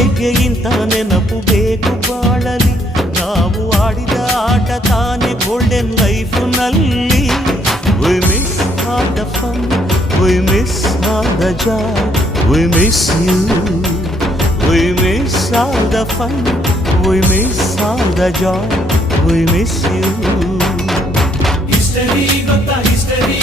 ಹೇಗೆ ಇಂಥ ನೆನಪು ಬೇಕು ಬಾಳಲಿ. ನಾವು ಆಡಿದ ಆಟ ತಾನೆ golden ಲೈಫ್ನಲ್ಲಿ. We miss all the fun, we miss all the joy, we miss you. We miss all the fun, we miss all the joy, we miss you. History gotta history